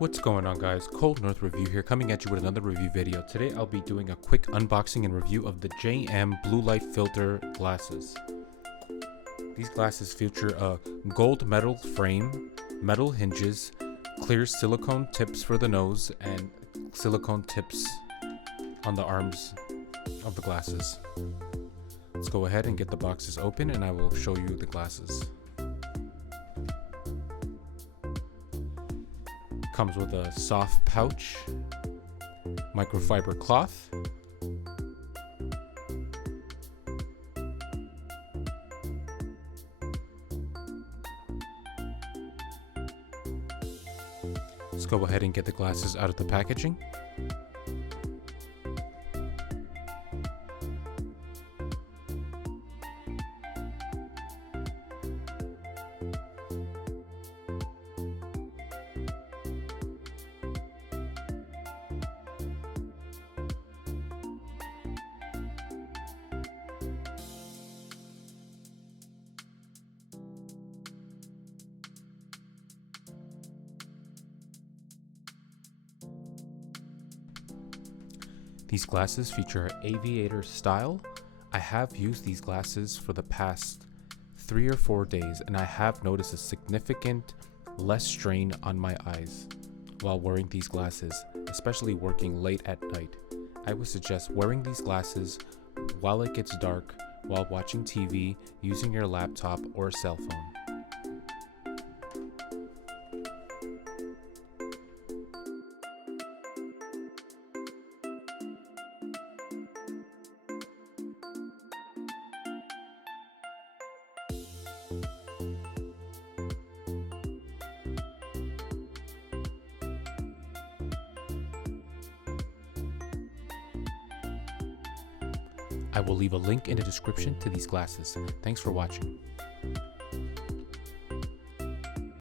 What's going on, guys? Cold North Review here, coming at you with another review video. Today I'll be doing a quick unboxing and review of the JM Blue Light Filter glasses. These glasses feature a gold metal frame, metal hinges, clear silicone tips for the nose, and silicone tips on the arms of the glasses. Let's go ahead and get the boxes open and I will show you the glasses. Comes with a soft pouch, microfiber cloth, let's go ahead and get the glasses out of the packaging. These glasses feature aviator style. I have used these glasses for the past 3 or 4 days and I have noticed a significant less strain on my eyes while wearing these glasses, especially working late at night. I would suggest wearing these glasses while it gets dark, while watching TV, using your laptop or cell phone. I will leave a link in the description to these glasses. Thanks for watching.